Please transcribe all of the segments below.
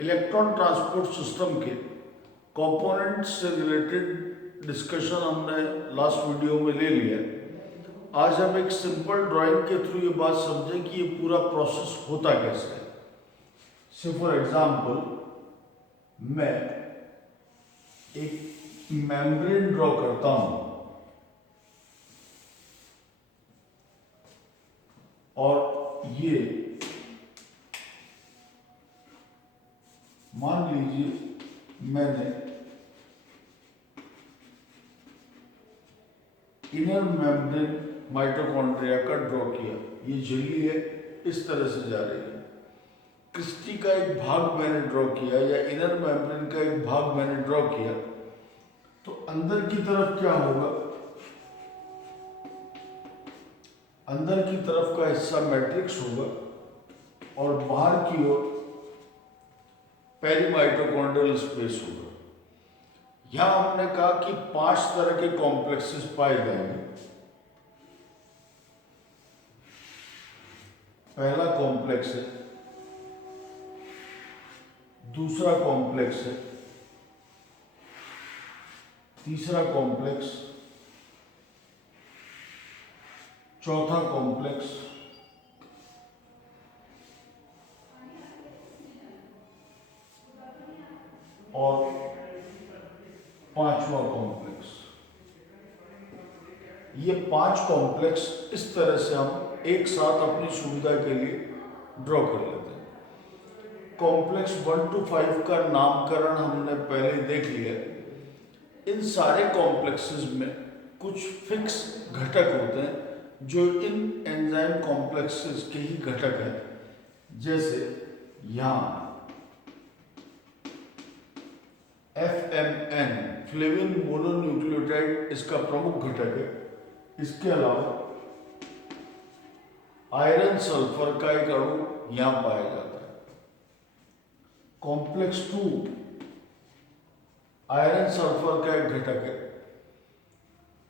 Electron transport system के component से related discussion हमने लास्ट वीडियो में ले लिया। आज हम एक सिंपल ड्राइंग के थ्रू ये बात समझें कि ये पूरा प्रोसेस होता कैसे है। से फॉर एग्जांपल मैं एक मेम्ब्रेन ड्रॉ करता हूं और ये मान लीजिए मैंने इनर मेम्ब्रेन माइटोकॉन्ड्रिया का ड्रॉ किया। ये झिल्ली है, इस तरह से जा रही है। क्रिस्टी का एक भाग मैंने ड्रॉ किया या इनर मेम्ब्रेन का एक भाग मैंने ड्रॉ किया, तो अंदर की तरफ क्या होगा? अंदर की तरफ का हिस्सा मैट्रिक्स होगा और बाहर की ओर पेरीमाइटोकॉन्ड्रियल स्पेस होगा। यहां हमने कहा कि 5 तरह के कॉम्प्लेक्सेस पाए जाएंगे। पहला कॉम्प्लेक्स है, दूसरा कॉम्प्लेक्स है, तीसरा कॉम्प्लेक्स, चौथा कॉम्प्लेक्स और पांचवा कॉम्प्लेक्स। ये 5 कॉम्प्लेक्स इस तरह से हम एक साथ अपनी सुविधा के लिए ड्रॉ कर लेते हैं। कॉम्प्लेक्स 1 to 5 का नामकरण हमने पहले देख लिया। इन सारे कॉम्प्लेक्सेस में कुछ फिक्स घटक होते हैं जो इन एंजाइम कॉम्प्लेक्सेस के ही घटक हैं। जैसे यहाँ FMN फ्लेविन मोनोन्यूक्लियोटाइड इसका प्रमुख घटक है। इसके अलावा आयरन सल्फर का एक अणु यहां पाया जाता है। कॉम्प्लेक्स 2 आयरन सल्फर का एक घटक है।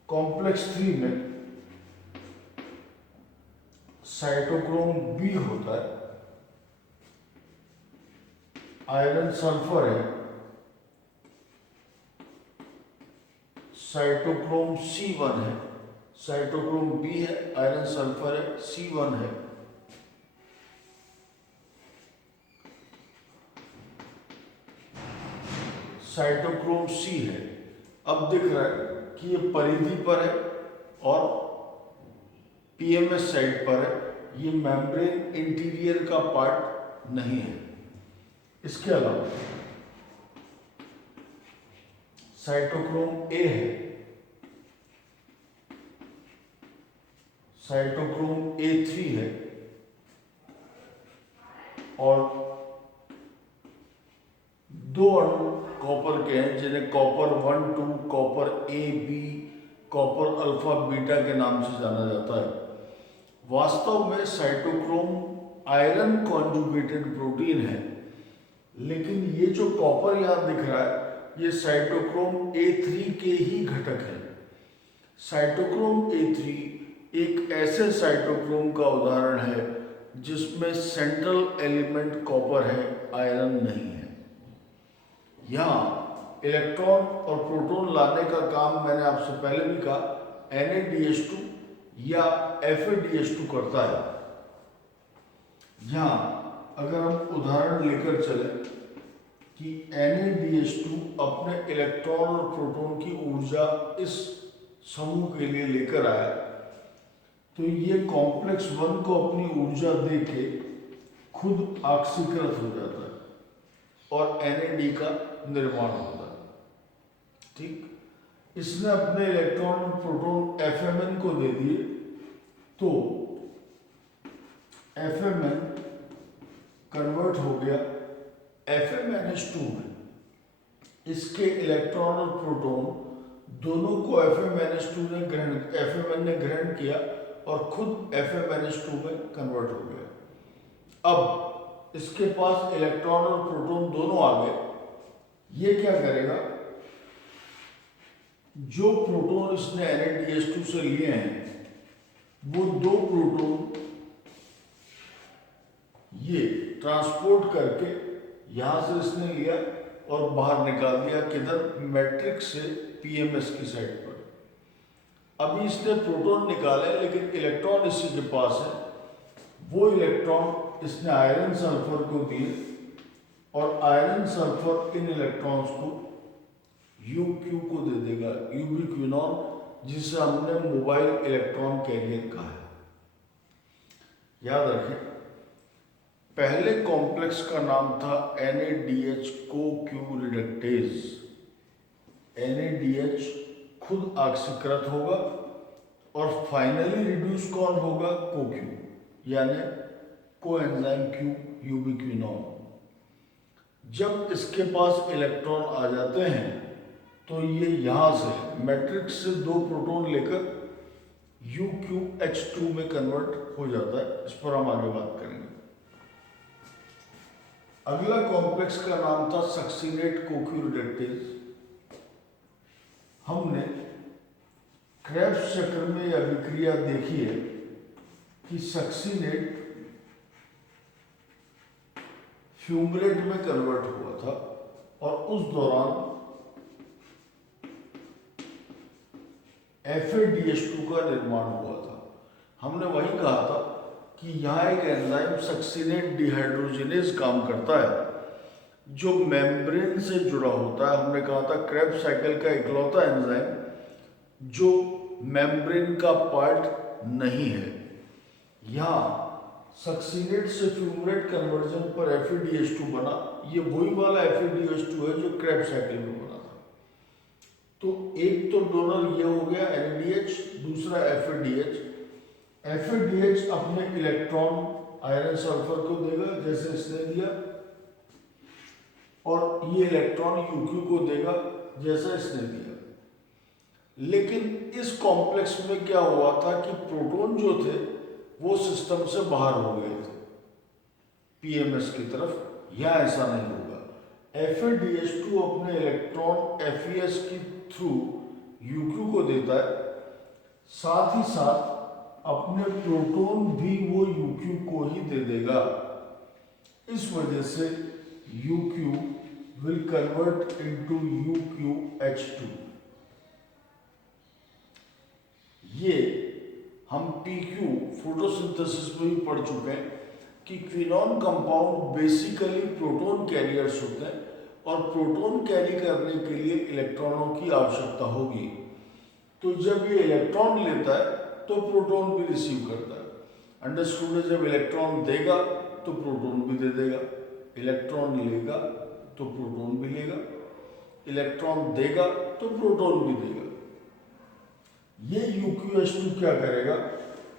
कॉम्प्लेक्स 3 में साइटोक्रोम B होता है, आयरन सल्फर है, साइटोक्रोम C1 है, साइटोक्रोम B है, आयरन सल्फर है, C1 है, साइटोक्रोम C है। अब दिख रहा है कि ये परिधि पर है और PMS साइड पर है। ये मेम्ब्रेन इंटीरियर का पार्ट नहीं है। इसके अलावा साइटोक्रोम A है, साइटोक्रोम A3 है और 2 अणु कॉपर के हैं जिन्हें copper 1, 2, copper A, B, copper alpha beta के नाम से जाना जाता है। वास्तव में साइटोक्रोम आयरन कॉन्जुगेटेड प्रोटीन है, लेकिन ये जो कॉपर यहाँ दिख रहा है ये साइटोक्रोम A3 के ही घटक है। साइटोक्रोम A3 एक ऐसे साइटोक्रोम का उदाहरण है जिसमें सेंट्रल एलिमेंट कॉपर है, आयरन नहीं है। यहाँ इलेक्ट्रॉन और प्रोटॉन लाने का काम मैंने आपसे पहले भी कहा NaDH2 या FeDH2 करता है। यहाँ अगर हम उदाहरण लेकर चले कि NaDH2 अपने इलेक्ट्रॉन और प्रोटॉन की ऊर्जा इस समूह के लिए लेकर आया, तो ये कॉम्प्लेक्स 1 को अपनी ऊर्जा देके खुद ऑक्सीकृत हो जाता है और Na का निर्माण होता है। ठीक, इसने अपने इलेक्ट्रॉन और प्रोटॉन FMN को दे दिए, तो FMN कन्वर्ट हो गया FMNH2 में। इसके इलेक्ट्रॉन और प्रोटॉन दोनों को FMN ने ग्रहण किया और खुद FMNH2 में कन्वर्ट हो गया। अब इसके पास इलेक्ट्रॉन और प्रोटॉन दोनों आ गए। ये क्या करेगा? जो प्रोटॉन इसने NaDH2 से लिए हैं वो 2 प्रोटॉन ये ट्रांसपोर्ट करके यहाँ से इसने लिया और बाहर निकाल दिया, किधर, मैट्रिक्स से पीएमएस की साइड पर। अभी इसने प्रोटॉन निकाले लेकिन इलेक्ट्रॉन इसी के पास है, वो इलेक्ट्रॉन इसने आयरन सल्फर को दिए और आयरन सल्फर इन इलेक्ट्रॉन्स को UQ को दे देगा, यूबिक्विनॉन, जिसे हमने मोबाइल इलेक्ट्रॉन कैरियर कहा है। याद रखें, पहले कॉम्प्लेक्स का नाम था NADH को-Q रिडक्टेज। NADH खुद ऑक्सीकृत होगा और फाइनली रिड्यूस कौन होगा, को-Q, यानी कोएंजाइम Q, यूबिक्विनॉन। जब इसके पास इलेक्ट्रॉन आ जाते हैं तो ये यहाँ से मैट्रिक्स से 2 प्रोटॉन लेकर UQH2 में कन्वर्ट हो जाता है। इस पर हम आगे बात करेंगे। अगला कॉम्प्लेक्स का नाम था सक्सीनेट को-Q रिडक्टेज। हमने क्रेब्स चक्र में यह अभिक्रिया देखी है कि सक्सीनेट फ्यूमरेट में कन्वर्ट हुआ था और उस दौरान FADH2 का निर्माण हुआ था। हमने वही कहा था कि यहाँ एक एंजाइम सक्सीनेट डिहाइड्रोजिनेज काम करता है जो मेम्ब्रेन से जुड़ा होता है। हमने कहा था क्रेब्स साइकिल का इकलौता एंजाइम जो मेम्ब्रेन का पार्ट नहीं है। यहाँ सक्सीनेट से फ्यूमरेट कन्वर्जन पर FADH2 बना। ये वही वाला FADH2 है जो क्रेब्स साइकिल में बना था। तो एक तो डोनर ये हो गया NADH, दूसरा FADH। FADH अपने इलेक्ट्रॉन आयरन सल्फर को देगा जैसे इसने दिया, और ये इलेक्ट्रॉन UQ को देगा जैसा इसने दिया। लेकिन इस कॉम्प्लेक्स में क्या हुआ था कि प्रोटॉन जो थे वो सिस्टम से बाहर हो गए थे PMS की तरफ। यहाँ ऐसा नहीं होगा। FADH2 अपने इलेक्ट्रॉन FES की थ्रू UQ को देता है, साथ ही साथ अपने प्रोटॉन भी वो UQ को ही दे देगा। इस वजह से UQ will convert into UQH2। ये हम PQ फोटोसिंथेसिस में भी पढ़ चुके हैं कि quinone compound basically proton carriers होते हैं और प्रोटॉन कैरी करने के लिए इलेक्ट्रॉनों की आवश्यकता होगी। तो जब ये इलेक्ट्रॉन लेता है तो प्रोटॉन भी रिसीव करता है। अंडरस्टूड है, जब इलेक्ट्रॉन देगा तो प्रोटॉन भी दे देगा, इलेक्ट्रॉन लेगा तो प्रोटॉन भी लेगा, इलेक्ट्रॉन देगा तो प्रोटॉन भी देगा। ये UQH2 क्या करेगा,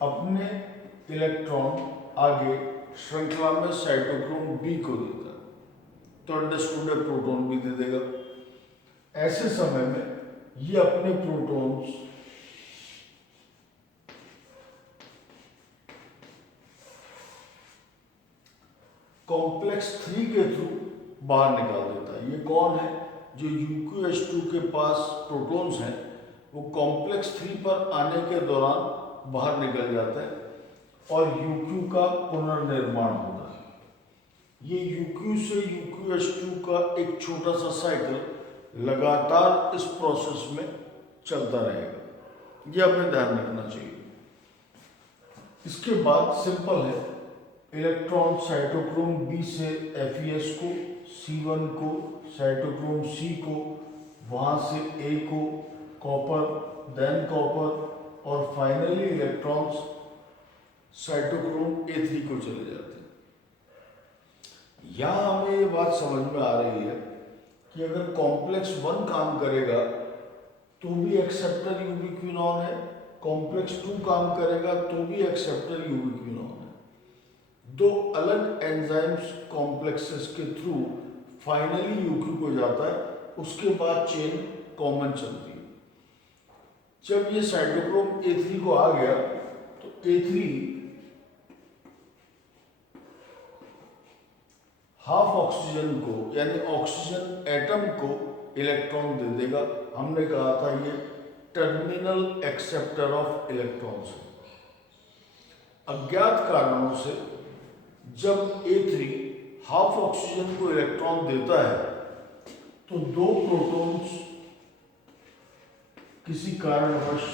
अपने इलेक्ट्रॉन आगे श्रृंखला में साइटोक्रोम B को देता है, तो अंडरस्टूड है प्रोटॉन भी दे देगा। ऐसे समय में ये अपने प्रोटॉन्स कॉम्प्लेक्स 3 के थ्रू बाहर निकाल देता है। ये कौन है, जो UQH2 के पास प्रोटॉन्स हैं वो कॉम्प्लेक्स 3 पर आने के दौरान बाहर निकल जाता है और UQ का पुनर्निर्माण होता है। ये UQ से UQH2 का एक छोटा सा साइकिल लगातार इस प्रोसेस में चलता रहेगा। ये हमें ध्यान रखना चाहिए। इसके बाद सिंपल है, इलेक्ट्रॉन साइटोक्रोम B से FES को, C1 को, साइटोक्रोम C को, वहाँ से A को, कॉपर, देन कॉपर, और फाइनली इलेक्ट्रॉन्स साइटोक्रोम A3 को चले जाते हैं। यहाँ हमें ये बात समझ में आ रही है कि अगर कॉम्प्लेक्स 1 काम करेगा तो भी एक्सेप्टर यूबिक्विनॉन है, कॉम्प्लेक्स 2 काम करेगा तो भी एक्सेप्टर यूबिक्विनॉन है। दो अलग एंजाइम्स कॉम्प्लेक्सेस के थ्रू फाइनली UQ को जाता है, उसके बाद चेन कॉमन चलती है। जब ये साइटोक्रोम A3 को आ गया तो A3 हाफ ऑक्सीजन को, यानी ऑक्सीजन एटम को इलेक्ट्रॉन दे देगा। हमने कहा था ये टर्मिनल एक्सेप्टर ऑफ इलेक्ट्रॉन्स है। अज्ञात कारणों से जब A3 हाफ ऑक्सीजन को इलेक्ट्रॉन देता है तो दो प्रोटॉन्स किसी कारणवश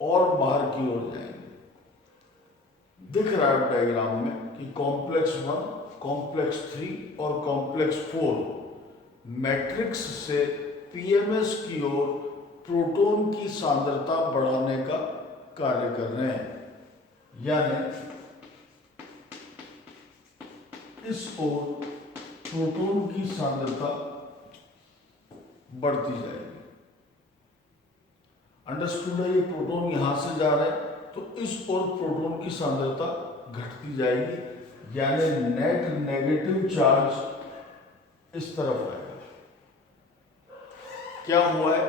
और बाहर की ओर जाएंगे। दिख रहा है डायग्राम में कि कॉम्प्लेक्स 1, कॉम्प्लेक्स 3 और कॉम्प्लेक्स 4 मैट्रिक्स से पीएमएस की ओर प्रोटॉन की सांद्रता बढ़ाने का कार्य कर रहे हैं, यानी इस ओर प्रोटॉन की सांद्रता बढ़ती जाएगी। अंडरस्टूड है? ये प्रोटॉन यहां से जा रहा है तो इस ओर प्रोटॉन की सांद्रता घटती जाएगी, यानी नेट नेगेटिव चार्ज इस तरफ आएगा। क्या हुआ है?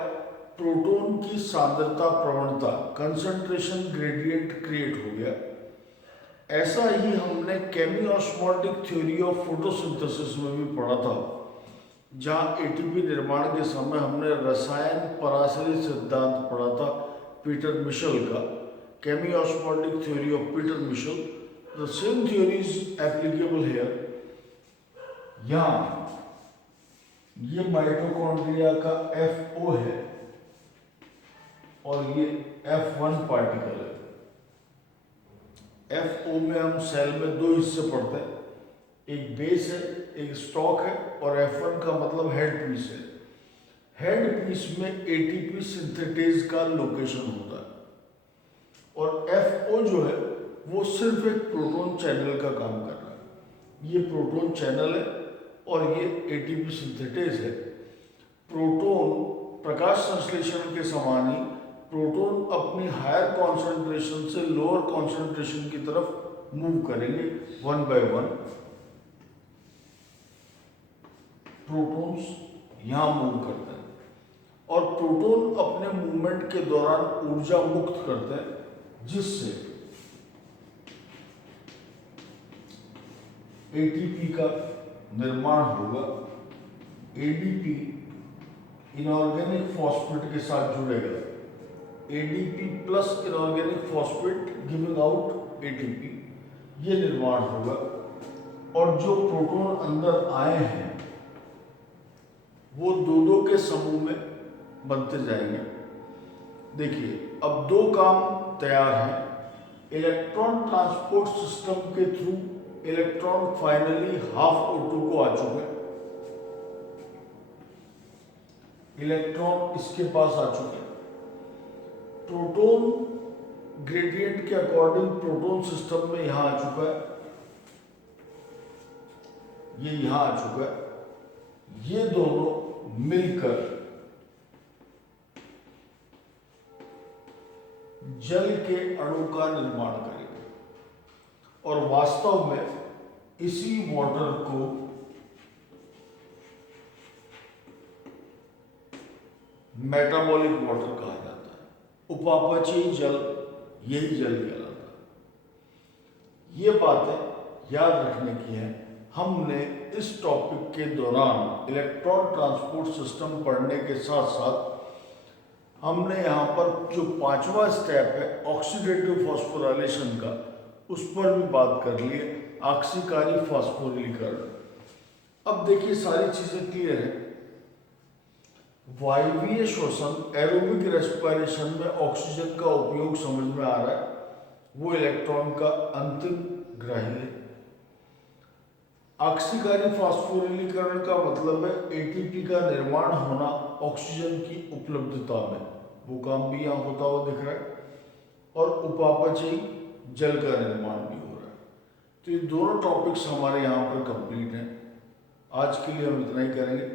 प्रोटॉन की सांद्रता प्रवणता कंसंट्रेशन ग्रेडियंट क्रिएट हो गया। ऐसा ही हमने केमियोस्मोटिक थ्योरी ऑफ फोटोसिंथेसिस में भी पढ़ा था, जहां एटीपी निर्माण के समय हमने रसायन पराशरी सिद्धांत पढ़ा था पीटर मिशेल का, chemiosmotic theory of Peter Mitchell. The same theory is applicable here. यहां ये माइटोकॉन्ड्रिया का FO है और ये F1 पार्टिकल है। FO में हम सेल में दो हिस्से पढ़ते हैं, एक बेस है, एक स्टॉक है, और F1 का मतलब हेड पीस है। हेड पीस में ATP सिंथेटेज का लोकेशन होता है और FO जो है वो सिर्फ एक प्रोटॉन चैनल का काम कर रहा है। ये प्रोटॉन चैनल है और ये ATP सिंथेटेज है। प्रोटॉन प्रकाश संश्लेषण के समान ही प्रोटॉन अपनी हायर कॉन्सेंट्रेशन से लोअर कॉन्सेंट्रेशन की तरफ मूव करेंगे वन बाय वन। प्रोटॉन्स यहां मूव करते हैं और प्रोटॉन अपने मूवमेंट के दौरान ऊर्जा मुक्त करते हैं, जिससे ATP का निर्माण होगा। ADP इनऑर्गेनिक फॉस्फेट के साथ जुड़ेगा। ADP plus inorganic phosphate giving out ATP, ये निर्माण होगा और जो प्रोटॉन अंदर आए हैं वो दो के समूह में बनते जाएंगे। देखिए अब दो काम तैयार हैं। इलेक्ट्रॉन ट्रांसपोर्ट सिस्टम के through electron finally half O2 को आ चुके हैं। इलेक्ट्रॉन इसके पास आ चुके हैं। प्रोटॉन ग्रेडियंट के अकॉर्डिंग प्रोटॉन सिस्टम में यहां आ चुका है, ये यहां आ चुका है। ये दोनों मिलकर जल के अणु का निर्माण करेंगे और वास्तव में इसी वाटर को मेटाबॉलिक वाटर कहा जाता है। उपापचयी जल, यही जल कहलाता है। ये बातें याद रखने की है। हमने इस टॉपिक के दौरान इलेक्ट्रॉन ट्रांसपोर्ट सिस्टम पढ़ने के साथ साथ हमने यहाँ पर जो 5वां स्टेप है ऑक्सीडेटिव फॉस्फोराइलेशन का, उस पर भी बात कर ली है, ऑक्सीकारी फास्फोरिलीकरण। अब देखिए सारी चीजें क्लियर है। वायवीय श्वसन एरोबिक रेस्पिरेशन में ऑक्सीजन का उपयोग समझ में आ रहा है, वो इलेक्ट्रॉन का अंतिम ग्राही है। ऑक्सीकारी फास्फोरिलीकरण का मतलब है ATP का निर्माण होना ऑक्सीजन की उपलब्धता में, वो काम भी यहाँ होता हुआ दिख रहा है, और उपापचयी जल का निर्माण भी हो रहा है। तो ये दोनों टॉपिक्स हमारे यहाँ पर कंप्लीट हैं। आज के लिए हम इतना ही करेंगे।